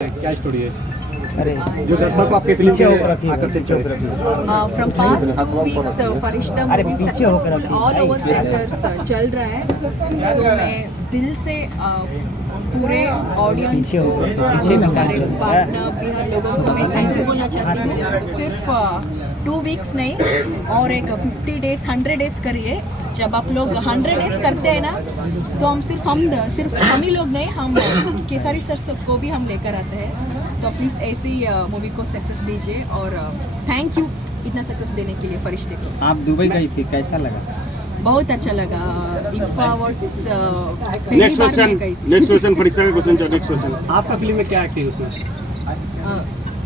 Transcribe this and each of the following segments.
क्या स्टोरी है अरे जो दर्शक आपके फिल्म पीछे से होकर रखिए, आकर्षित पीछे होकर कर रखिए। From past 2 weeks, फरिश्ता अरे मूवी पीछे होकर सक्सेसफुल रखिए। ऑल ओवर थिएटर्स चल रहा है। तो मैं दिल से पूरे ऑडियंस पीछे को, होकर, पीछे में काम हमारे चल रहा है। पार्टनर बिहार लोगों को मैं थैंक यू बोलना चाहती हूँ। सिर्फ 2 वीक्स नहीं और एक 50 डेज 100 डेज करिए। जब आप लोग 100 डेज करते हैं ना तो सिर्फ हम ही लोग नहीं, हम केसरी सर को भी हम लेकर आते हैं। तो प्लीज़ ऐसी मूवी को सक्सेस दीजिए और थैंक यू इतना सक्सेस देने के लिए फरिश्ते को। आप दुबई गई थी, कैसा लगा? बहुत अच्छा लगा। इन्फा अवार्ड्स पहली नेक्स्ट बार मैं क्वेश्चन गई थी। नेक्स्ट क्वेश्चन फरिश्ता का क्वेश्चन नेक्स्ट क्वेश्चन आपका फिल्म में क्या एक्टिंग उसमें?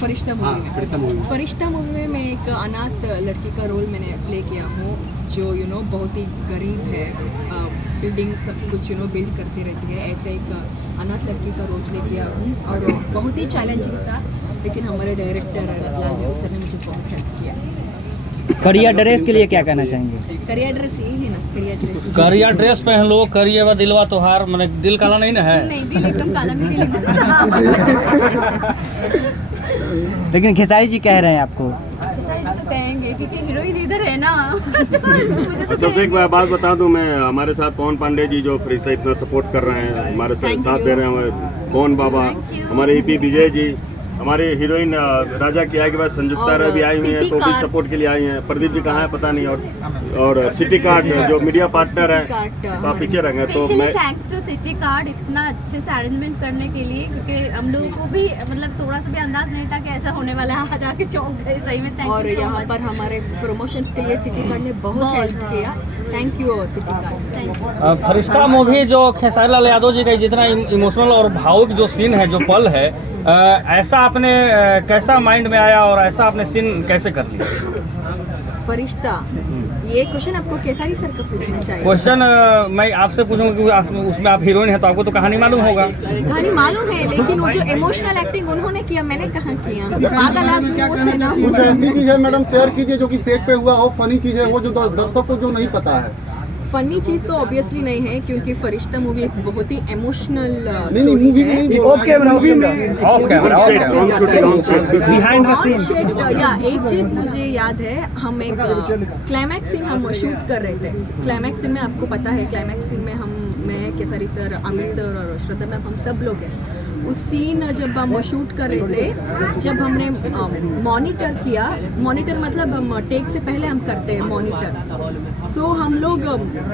फरिश्ता हाँ, मूवी में फरिश्ता मूवी में। फरिश्ता मूवी में मैं एक अनाथ लड़की का रोल मैंने प्ले किया हूँ, जो बहुत ही गरीब है, बिल्डिंग सब कुछ बिल्ड करती रहती है। ऐसे एक अनाथ लड़की का रोल प्ले किया हूँ और बहुत ही चैलेंजिंग था, लेकिन हमारे डायरेक्टर रतलाल देवी सर ने मुझे बहुत हेल्प किया। करियर ड्रेस के लिए क्या कहना चाहेंगे? करियर ड्रेस यही है ना, करियर ड्रेस। करिया ड्रेस पहन लो, करिए व दिलवा तोहार, मैंने दिल काला नहीं ना है। नहीं, दिल एकदम काला नहीं, दिल एकदम लेकिन खेसारी जी कह रहे हैं आपको। तो कहेंगे क्योंकि हीरोइन इधर है ना। तो मुझे तो सबसे एक बात बता दूं, मैं हमारे साथ पवन पांडे जी जो फरिश्ता इतना सपोर्ट कर रहे हैं, हमारे Thank साथ you. दे रहे हैं, हमारे पवन बाबा, Thank you. हमारे ईपी विजय जी, हमारे हीरोइन राजा की आए के बाद संयुक्ता और राय भी आई हुई हैं, सिटी तो भी कार्ड। सपोर्ट के लिए आई हैं। प्रदीप जी कहाँ है पता नहीं, और सिटी कार्ड जो मीडिया पार्टनर है, सिटी कार्ड, तो आप पीछे रहेंगे। तो स्पेशली मैं थैंक्स टू सिटी कार्ड इतना अच्छे से अरेंजमेंट करने के लिए, क्योंकि हम लोगों को भी मतलब थोड़ा सा भी अंदाज नहीं था कि ऐसा होने वाला है। आज आके चौंक गए सही में। थैंक और यू सो यहाँ मच। पर हमारे प्रमोशंस के लिए सिटी कार्ड ने बहुत हेल्प किया। Thank you city card. Firishta movie जो खेसारी लाल यादव जी का जितना इमोशनल और भावुक जो सीन है, जो पल है, ऐसा आपने कैसा माइंड में आया और ऐसा आपने सीन कैसे कर लिया? फरिश्ता, ये क्वेश्चन आपको केसरी सर को पूछना चाहिए। क्वेश्चन मैं आपसे पूछूंगा कि उसमें आप हीरोइन है तो आपको तो कहानी मालूम होगा। कहानी मालूम है, लेकिन वो जो इमोशनल एक्टिंग उन्होंने किया, मैंने कहाँ किया? पागल आदमी वो थे ना। कुछ ऐसी चीज है मैडम शेयर कीजिए जो कि सेट पे हुआ हो, फनी चीज है वो जो दर्शक को जो नहीं पता है। फनी चीज तो ऑब्वियसली नहीं है, क्योंकि फरिश्ता मूवी एक बहुत ही इमोशनल नहीं स्टोरी मूवी है। नहीं, off camera off camera, off camera. On shooting on shooting behind the on scene. Set या एक चीज मुझे याद है, हम एक क्लाइमैक्स सीन हम शूट कर रहे थे। क्लाइमैक्स सीन में आपको पता है, क्लाइमैक्स सीन में मैं, केसरी सर, अमित सर और श्रद्धा मैम, हम सब लोग हैं। उस सीन जब हम शूट कर रहे थे, जब हमने मॉनिटर किया, मॉनिटर मतलब हम टेक से पहले हम करते हैं मॉनिटर। सो हम लोग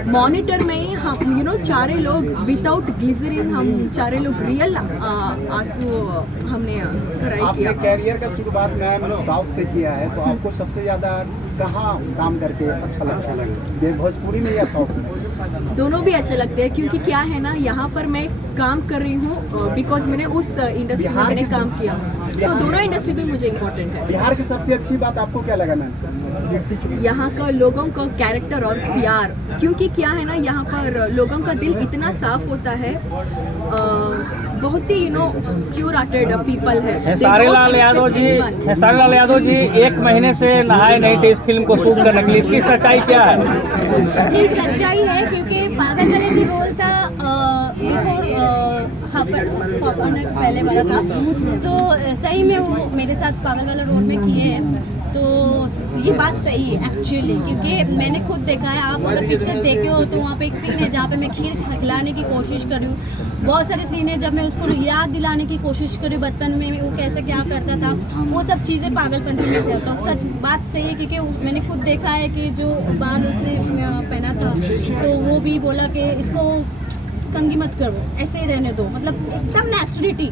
मॉनिटर में ही हम चारे लोग विदाउट ग्लिसरीन, हम चारे लोग रियल आंसू हमने कराई आपने किया। कैरियर का शुरुआत मैम साउथ से किया है, तो आपको सबसे ज़्यादा कहाँ काम करके अच्छा लगता है, ये भोजपुरी में या साउथ में? दोनों भी अच्छे लगते हैं, क्योंकि क्या है ना, यहाँ पर मैं काम कर रही हूँ बिकॉज मैंने उस इंडस्ट्री में मैंने काम किया, तो दोनों इंडस्ट्री भी मुझे इम्पोर्टेंट है। बिहार की सबसे अच्छी बात आपको क्या लगा मैम? यहाँ का लोगों का कैरेक्टर और प्यार, क्योंकि क्या है ना, यहाँ पर लोगों का दिल इतना साफ होता है, बहुत ही प्योर हार्टेड पीपल है। खेसारी लाल यादव जी 1 महीने से नहाए नहीं थे इस फिल्म को शूट करने के लिए, इसकी सच्चाई क्या है? ये सच्चाई है, क्योंकि पागल वाले जो रोल था पहले वाला था, तो सही में वो मेरे साथ पागल वाला रोल में किए हैं। तो ये बात सही है एक्चुअली, क्योंकि मैंने खुद देखा है। आप अगर पिक्चर देखे हो तो वहाँ पे एक सीन है जहाँ पे मैं खीर खिलाने की कोशिश कर रही हूँ। बहुत सारे सीन है जब मैं उसको याद दिलाने की कोशिश कर रही हूँ बचपन में वो कैसे क्या करता था, वो सब चीज़ें पागलपंती में करता हूँ। सच बात सही है, क्योंकि मैंने खुद देखा है कि जो बाल उसने पहना था, तो वो भी बोला कि इसको कंगी मत करो, ऐसे ही रहने दो, मतलब एकदम नेचुरलिटी।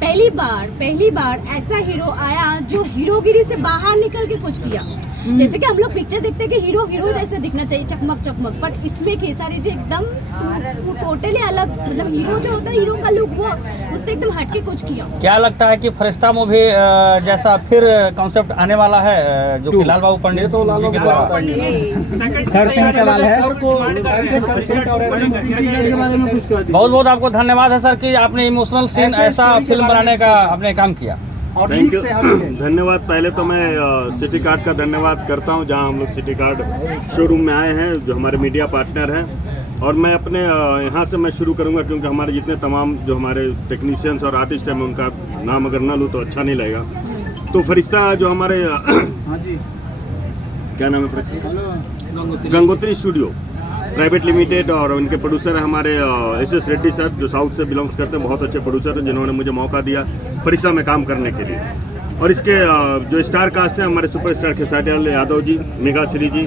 पहली बार ऐसा हीरो आया जो हीरोगिरी से बाहर निकल के कुछ किया। जैसे कि हम लोग पिक्चर देखते हैं कि हीरो जैसे दिखना चाहिए, चकमक, बट इसमें खेसारी जी एकदम टोटली अलग, मतलब हीरो जो होता है, हीरो का लुक वो उससे एकदम हटके कुछ किया। क्या लगता है कि फरिश्ता मूवी जैसा फिर कॉन्सेप्ट आने वाला है, जो कि लाल बाबू पंडित तो लाल जी के बाबू साथ? बताइए सर से ही सवाल है। सर को ऐसे कंसेप्ट और ऐसे सिटी कार्ड के बारे में कुछ कह दीजिए। बहुत बहुत आपको धन्यवाद है सर कि आपने इमोशनल सीन ऐसे ऐसा story के फिल्म बारे में बनाने का आपने काम किया। और थैंक लीक से हटके। यू, धन्यवाद। पहले तो मैं सिटी कार्ड का धन्यवाद करता हूं, जहां हम लोग सिटी कार्ड शोरूम में आए हैं, जो हमारे मीडिया पार्टनर हैं। और मैं अपने यहाँ से मैं शुरू करूंगा, क्योंकि हमारे जितने तमाम जो हमारे टेक्नीशियंस और आर्टिस्ट हैं, मैं उनका नाम अगर ना लूँ तो अच्छा नहीं लगेगा। तो फरिश्ता जो हमारे क्या नाम है production, Gangotri studio private limited, और उनके प्रोड्यूसर हैं हमारे SS रेड्डी सर, जो साउथ से बिलोंग्स करते हैं, बहुत अच्छे प्रोड्यूसर हैं जिन्होंने मुझे मौका दिया फरिश्ता में काम करने के लिए। और इसके जो स्टार कास्ट है हमारे सुपरस्टार खेसारी लाल यादव जी, मेघा श्री जी,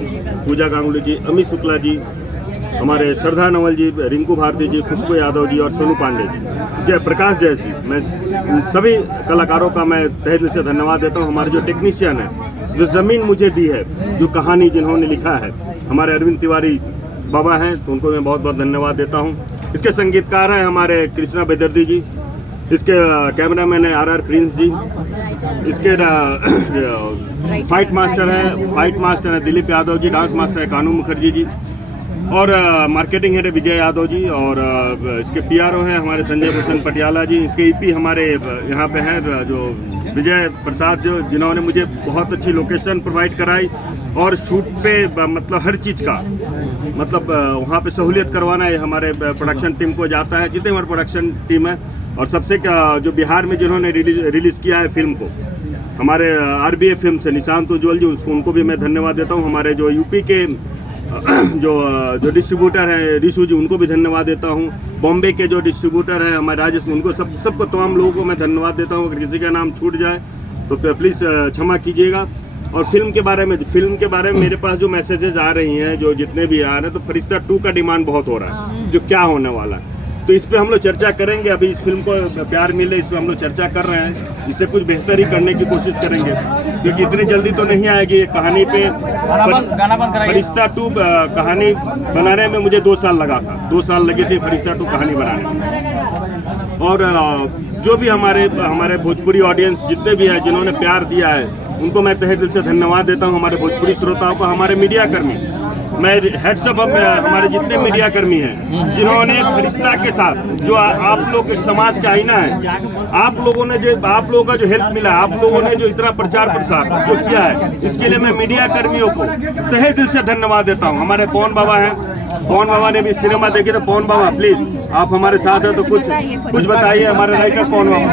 पूजा गांगुली जी, अमित शुक्ला जी, हमारे श्रद्धा नवल जी, रिंकू भारती जी, खुशबू यादव जी और सोनू पांडे जी, जय प्रकाश जैसी, मैं इन सभी कलाकारों का मैं तहे दिल से धन्यवाद देता हूँ। हमारे जो टेक्नीशियन है, जो ज़मीन मुझे दी है, जो कहानी जिन्होंने लिखा है, हमारे अरविंद तिवारी बाबा हैं, तो उनको मैं बहुत बहुत धन्यवाद देता हूँ। इसके संगीतकार हैं हमारे कृष्णा बेदर्दी जी, इसके कैमरामैन है RR प्रिंस जी, इसके फाइट मास्टर है दिलीप यादव जी, डांस मास्टर है कानू मुखर्जी जी, और मार्केटिंग हेड है विजय यादव जी, और इसके PRO हैं हमारे संजय भूषण पटियाला जी। इसके EP हमारे यहाँ पे हैं जो विजय प्रसाद, जो जिन्होंने मुझे बहुत अच्छी लोकेशन प्रोवाइड कराई और शूट पे मतलब हर चीज़ का मतलब वहाँ पे सहूलियत करवाना है हमारे प्रोडक्शन टीम को जाता है, जितने हमारे प्रोडक्शन टीम है। और सबसे जो बिहार में जिन्होंने रिलीज़ किया है फिल्म को, हमारे RBA फिल्म से निशांत उज्ज्वल जी, उनको भी मैं धन्यवाद देता हूँ। हमारे जो UP के जो डिस्ट्रीब्यूटर है रिशु जी, उनको भी धन्यवाद देता हूँ। बॉम्बे के जो डिस्ट्रीब्यूटर हैं हमारे राजेश, उनको सबको तमाम लोगों को मैं धन्यवाद देता हूँ। अगर किसी का नाम छूट जाए तो प्लीज़ क्षमा कीजिएगा। और फिल्म के बारे में मेरे पास जो मैसेजेस आ रही हैं, जो जितने भी आ रहे हैं, तो फरिश्ता 2 का डिमांड बहुत हो रहा है, जो क्या होने वाला है, तो इस पे हम लोग चर्चा करेंगे। अभी इस फिल्म को प्यार मिले, इस पे हम लोग चर्चा कर रहे हैं, इससे कुछ बेहतर ही करने की कोशिश करेंगे, क्योंकि इतनी जल्दी तो नहीं आएगी ये कहानी पे। फरिश्ता 2 कहानी बनाने में मुझे 2 साल लगा था, 2 साल लगे थे फरिश्ता 2 कहानी बनाने में। और जो भी हमारे भोजपुरी ऑडियंस जितने भी हैं, जिन्होंने प्यार दिया है, उनको मैं तहे दिल से धन्यवाद देता हूँ। हमारे भोजपुरी श्रोताओं को, हमारे मीडिया कर्मी, मैं हेड्सअप हमारे जितने मीडिया कर्मी हैं, जिन्होंने फरिश्ता के साथ, जो आप लोग एक समाज का आईना है, आप लोगों का जो हेल्प मिला, आप लोगों ने जो इतना प्रचार प्रसार जो किया है, इसके लिए मैं मीडिया कर्मियों को तहे दिल से धन्यवाद देता हूँ। हमारे पवन बाबा हैं, पवन बाबा ने भी सिनेमा देखी, तो पवन बाबा प्लीज आप हमारे साथ हैं, तो कुछ बताइए। हमारे राइटर पवन बाबा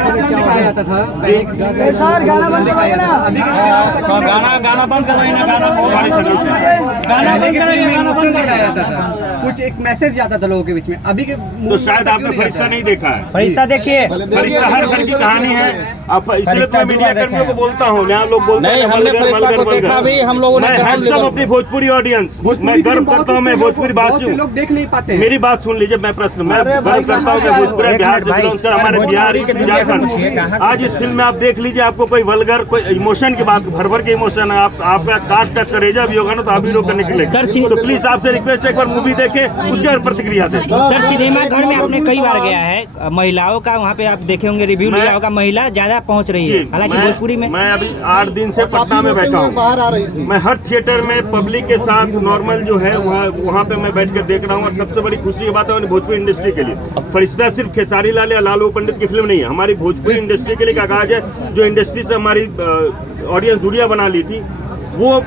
गाना बंद करवाइए ना, कुछ एक मैसेज जाता था लोगों के बीच में। अभी के तो शायद आपने फरिश्ता नहीं देखा है। फरिश्ता देखिए, फरिश्ता हर घर की कहानी है। आप इसलिए तो मीडिया कर्मियों को बोलता हूँ, यहाँ लोग बोलते हैं हमने फरिश्ता को देखा भी, हम लोगों ने सब अपनी भोजपुरी ऑडियंस, मैं गर्व करता हूँ, मैं भोजपुरी बात लोग देख नहीं पाते। मेरी बात सुन लीजिए, मैं प्रश्न मैं गर्व करता हूँ, मैं भोजपुरी बिहार से बिलोंग कर, हमारे बिहारी के झारखंड। आज इस फिल्म में आप देख लीजिए, आपको कोई वल्गर, कोई इमोशन की बात, भर के इमोशन है, आपका काट करेजा भी होगा ना, तो आप भी लोग करने के लिए, तो प्लीज आपसे रिक्वेस्ट है, एक बार मूवी देखे, उसके बाद प्रतिक्रिया दें। सर सिनेमा घर में आपने कई बार गया है, महिलाओं का वहाँ पे आप देखे होंगे, रिव्यू लिया होगा, महिला ज्यादा पहुँच रही है, हालांकि भोजपुरी में। मैं अभी 8 दिन से पटना में बैठा हूँ, बाहर आ रही थी, मैं हर थिएटर में पब्लिक के साथ नॉर्मल जो है वहाँ पे मैं बैठ कर देख रहा हूँ। और सबसे बड़ी खुशी की बात है भोजपुरी इंडस्ट्री के लिए, फरिश्ता सिर्फ खेसारी लाल या लालू पंडित की फिल्म नहीं है, हमारी भोजपुरी इंडस्ट्री के लिए एक आगाज है। जो इंडस्ट्री से हमारी ऑडियंस दूरिया बना ली थी, वो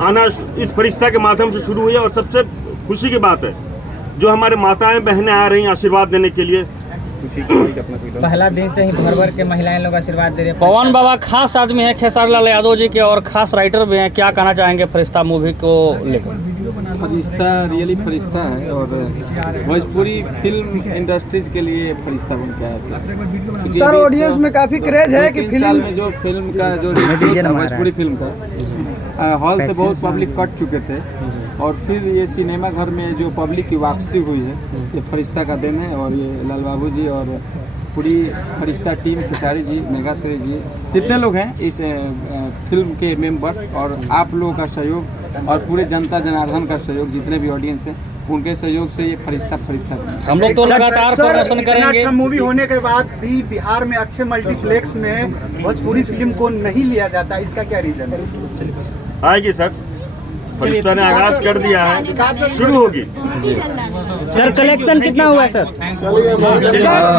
आना इस फरिश्ता के माध्यम से शुरू हुई है। और सबसे खुशी की बात है, जो हमारे माताएं बहनें आ रही हैं आशीर्वाद देने के लिए, पहला दिन से ही भर भर के महिलाएं लोग आशीर्वाद दे रहे हैं। पवन बाबा खास आदमी है खेसारी लाल यादव जी के, और खास राइटर भी हैं। क्या कहना चाहेंगे फरिश्ता मूवी को लेकर? फरिश्ता रियली फरिश्ता है, और भोजपुरी फिल्म इंडस्ट्रीज के लिए फरिश्ता बन के आया था। सर ऑडियंस में काफी क्रेज है कि फिल्म में जो फिल्म का जो भोजपुरी फिल्म का हॉल से बहुत पब्लिक कट चुके थे, और फिर ये सिनेमा घर में जो पब्लिक की वापसी हुई है, ये फरिश्ता का दिन है। और ये लाल बाबू जी और पूरी फरिश्ता टीम, खेसारी जी, मेघा श्री जी, जितने लोग हैं इस फिल्म के मेंबर्स, और आप लोगों का सहयोग और पूरे जनता जनार्दन का सहयोग, जितने भी ऑडियंस हैं उनके सहयोग से ये फरिश्ता हम लोग तो लगातार प्रदर्शन करेंगे। अच्छा मूवी होने के बाद भी बिहार में अच्छे मल्टीप्लेक्स में भोजपुरी फिल्म को नहीं लिया जाता, इसका क्या रीजन है? आएगी सर, फरिश्ता ने आगाज कर दिया है, शुरू होगी। सर कलेक्शन कितना हुआ सर?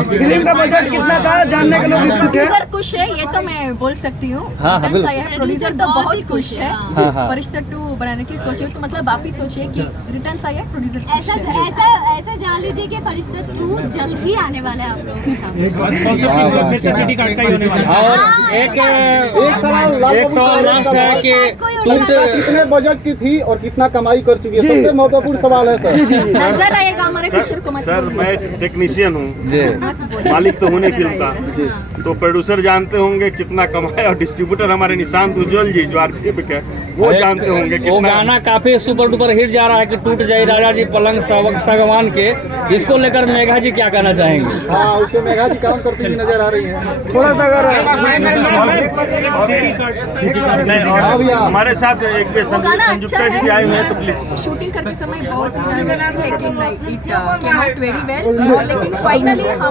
फिल्म का बजट कितना था जानने के लोग इच्छुक है। प्रोड्यूसर खुश है ये तो मैं बोल सकती हूँ। हाँ, Returns बिल्कुल। आया है, प्रोड्यूसर तो बहुत खुश है। हाँ, हाँ। फरिश्ता 2 बनाने की सोचे तो मतलब आप ही सोचिए कि रिटर्न्स आया है, प्रोड्यूसर खुश ऐसा है। ऐसा ऐसा जान लीजिए कि फरिश्ता 2 जल्द ही आने वाला है आप लोगों के सामने। और एक सवाल लास्ट है कि फरिश्ता कितने बजट की थी और कितना कमाई कर चुकी है, सबसे महत्वपूर्ण सवाल है सर। नजर आएगा हमारे पिक्चर को मत सर बोलिए। मैं टेक्नीशियन हूँ, मत बोलिए। मालिक तो हूँ नहीं फिल्म का, हाँ। तो प्रोड्यूसर जानते होंगे कितना कमाए और डिस्ट्रीब्यूटर हमारे निशांत उज्जवल जी जो आरपीएफ के वो जानते होंगे वो कितना। गाना काफी सुपर डुपर हिट जा रहा है कि टूट जाए राजा जी पलंग सागवान के, इसको लेकर मेघा जी क्या कहना चाहेंगे? हाँ, उसको मेघा जी काम करती हुई नजर आ रही है। थोड़ा सा अगर नहीं, और हाँ भैया। हमारे साथ एक भी वो गाना संयुक्ता अच्छा जी भी आए हुए है। हैं तो प्लीज। शूटिंग करते समय बहुत ही नर्वस थी लेकिन it came out very well. लेकिन फाइनली हम